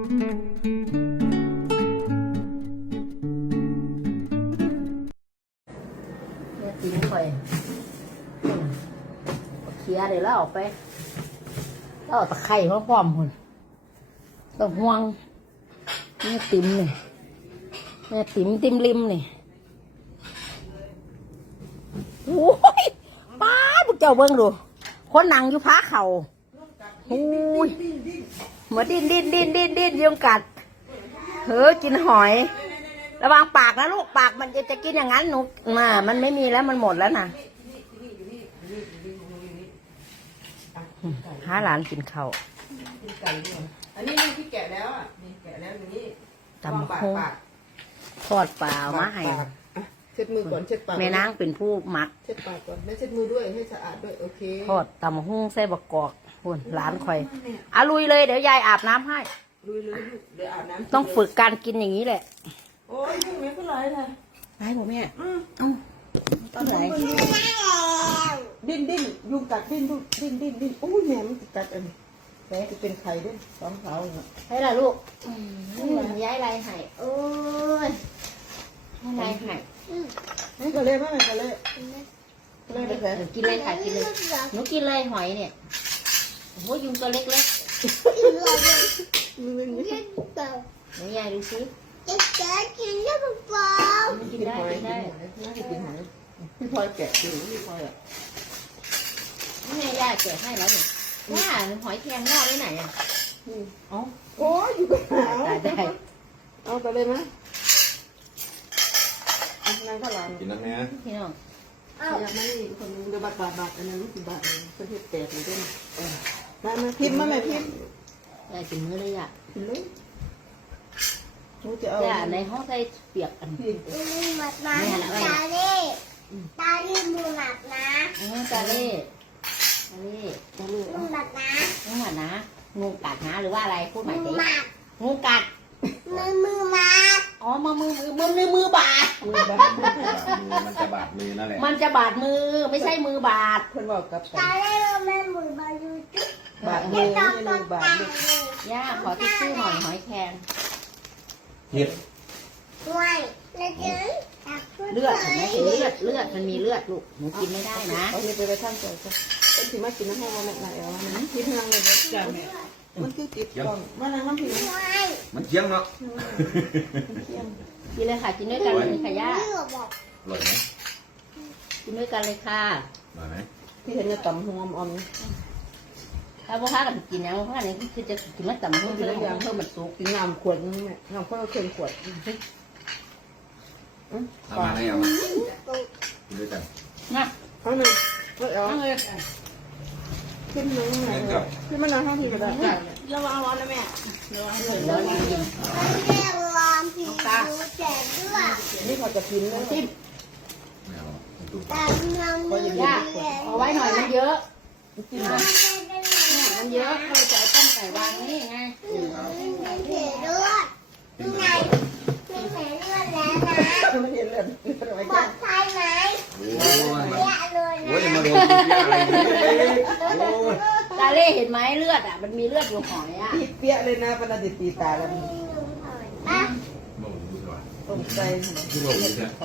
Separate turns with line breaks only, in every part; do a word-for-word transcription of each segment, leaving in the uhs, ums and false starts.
เนี่ยตีนข่อยเคี้ยเดี๋ยวเราออกไปเราเอาตะไคร้มาพร้อมคนต้องห่วงแม่ติ๋มนี่แม่ติ๋มติ๋มริมนี่โอ้ยป้าพวกเจ้าเบิ้งดูคนนั่งอยู่พ้าเข่าโอ้ยเหมือนดิ้นดิ้นดิ้นดิ้นดิ้นยุงกัดเฮ้ยกินหอยระวังปากนะลูกปากมันจะจะกินอย่างนั้นหนูมามันไม่มีแล้วมันหมดแล้วนะหาหลานกินข้าว
กินไก่ด้วยอันนี้นี่ที่แกะแล้วอ่ะนี่แกะแล้วอย่างนี้
ตำโค้งทอดปลามาให้
เช็ดมือก่อนเช็ดปาก
แม่นางเป็นผู้มัก
เช็ดปากก่อนแม่เช็ดมือด้วยให้สะอาดด้วยโอเค
ทอดตำหุ้งใส่บักกอกหุ่นหลานคอยอ่ะลุยเลยเดี๋ยวยายอาบน้ำให้
ลุยเลยเดี๋ยวอาบน้ำ
ต้องฝึกการกินอย่างนี้แหละ
โอ้ยยุ่งแม่ก็ไรเลย
ไรผมแม่เอ้าตอนไหน
ดิ้นดิ้นยุงกัดดิ้นดิ้นดิ้นดิ้นโอ้ยแม่มันกัดอันแม่จะเป็นไข่ด้วยสองเท้าเนี่ย
ให้ละลูกย้ายไรไห่โอ้ยให้ไรไห่
นี่ก็เล่ไหมก็เล่เล่ไปแผล
กินเลยค่ะกินเลยหนูกินเลยหอยเนี่ยโอ้ยยุงตัวเล็กๆ
มือนี่
หนูยายดูสิ
จะกินได้เปล่า
กินได้กินได้
น่าจะกินหอยพี่พลอยแกะดูพี่พลอยอ่ะ
นี่ไงย่าแกะให้แล้วเนี่ยย่าหอยแครงงอกไว้ไหนอ่ะ
อ๋อโอ้ยอยู่กับหาว
ได้
เอาไปเลยไหมอันนั้นก็หลาน
กินน้ำเนี้ย
พี่น้อง
อยากมานี่คนนึงเดี๋ยวบาทบาทบาทอันนั้นสิบบาทเพื่อที่แตกเลยด้วยมามาพิมพ์มาไหมพิมพ์
ได้กินมื้อเลยอ่ะ
กินเลยรู้จะเอา
ย่าในห้องใส่เปียกอัน
มือหมัดนะตาเล่ตาเล่มือหมัดนะ
ตาเล่ตาเล่
ตาเล่มือหมัดนะ
มือหมัดนะงูกัดนะหรือว่าอะไรพูดใหม่สิงูกัด
มือมือหมัด
อ๋อมือมือมือมือมือมือบาด
มือบาดมันจะบาดมือนั่นแหละ
มันจะบาดมือไม่ใช่มือบาด
คนบอกกับ
ตาเล่มันมือบาดอยู่จุ๊
บาดมือไม่มือบาด
ย่าขอทิชชู่หน่อยหอยแครง
เห็ด
ไม่แล้วเจอ
เลือดเห็นไหมเห็นเลือดเลือดมันมีเลือดลูกหนูกินไม่ได้นะ
เอาไปไปท่านก่อนจ้ะไอ้ที่มากินน้ำให้เราแม่ไหนเอานะที่ทางเลยจ้ะแม่มันคือติดกล่องมานั่งน้ำผิว
มันเคี้ยงเนาะ
กินเลยค่ะกินด้วยกันเลยค่ะย่า
อร่อยไหม
กินด้วยกันเลยค่ะ
อร่อยไหม
ที่เห็นจะต่ำหัวอม
ถ้าพ่อค้ากับกินนะพ่อค้าเนี่ยคือจะกินมาต่ำหัวคือเพิ่มมันสุก
กินงามขวดนี่แม่งามก็เคยขวด
เอามาให้เอามากินด้วยกัน
นะ
เขาหนึ่งก็เอาขึ้นนึงไงขึ้นมาหน้าห้องพี่ก็ได้ระวังร้อนนะแม่ระวังร้อน
เรียกรามผีดูแจกด้วย
นี่พอจะกินแล้วจิ้ม
แต่เราไม่
ย่าเอาไว้หน่อยมันเยอะมันเยอะเราจะเอาต้มไก่วางนี่ไง
เห็นเลือดยังไงไม่เห็นเลือดแล้วนะ
ไม่เห็นเลือด
ปลอดภัยไหม
โอ้ย
เลยนะ
โอ้ยมาโดนอะไรโอ้ย
ตาเล่เห็นไหมเลือดอ่ะมันมีเลือดอยู่หอยอ่ะ
เปี้ยเลยนะปนัดตีตาแล้วต้มไก่
ที่เราดูเนี่ย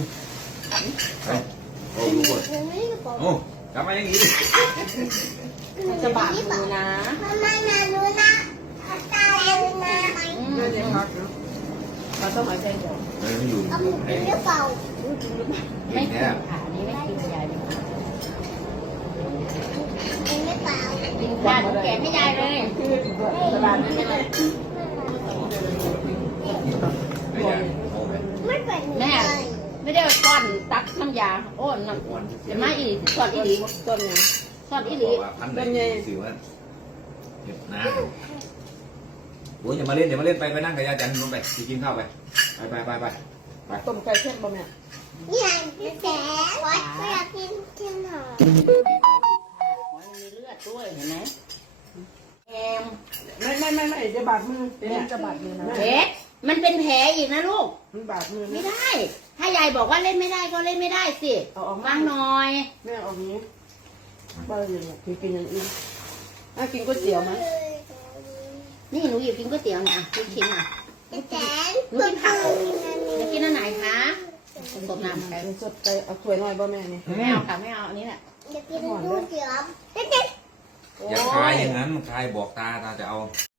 โอ้โหโอ้ทำไมอย่างนี้
จะบาดมือนะ
มันมาหนาดูนะตาเลยนะ
ไม่ได้พักนะเราต้องหายใจก่อน
ไม่อยู่
เอาหมูกินหรือเปล่า
ไม่กินค่ะนี่ไม่กินยาย
กินหรือเปล่า
กินข้าวหนูแกะไม่ยายเลย
สบายไม่ได้
ไม่เป็น
แม่ไม่ได้ก้อนตักน้ำยาโอ้น้ำจะมาอีกก้อนอีหลี
ก้อนนี้
ก้อนอีหลี
ก้อนใหญ่สิว่าเห็ดน้ำโอ้ยอย่ามาเล่นอย่ามาเล่นไปไปนั่งกับยาจันลงไปกินข้าวไปไปไปไปไปไป
ต้มไก่เทศบ่แม่
อยากกินแต่ไม่อยากกินกินหอม
มันมีเลือดด้วยเห็นไหมแอม
ไม่ไม่ไม่ไม่จะบาดมือเป็นจะบาดมือนะ
เอ๊ะมันเป็นแผลอีกนะลูก
มันบาดมือ
ไม่ได้ถ้ายายบอกว่าเล่นไม่ได้ก็เล่นไม่ได้สิ
เอาออก
วางหน่อย
แม่เอาอย่างนี้บ้าเลยกินกินอย่างอื่นน่ากินก๋วยเตี๋ยวไหม
นี่หนูหยิบกินก๋วยเตี๋ยวเนี่ยลูกชิ้นอ่ะ
แต่แสน
หนูกินผักจะกินอันไหนคะสดน้ำไป
สดไปเอาถ้วยน้อยบ่แม่นี่
ไม่เอาค่ะไม่เอาอันนี้แหละ
จะกินก๋วยเตี๋ยว
อย่าคลายอย่างนั้นคลายบอกตาตาจะเอา